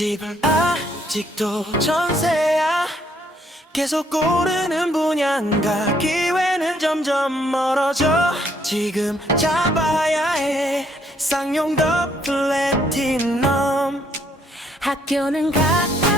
집을 아직도 전세야. 계속 고르는 분양가, 기회는 점점 멀어져. 지금 잡아야 해 쌍용더 플래티넘. 학교는 가까워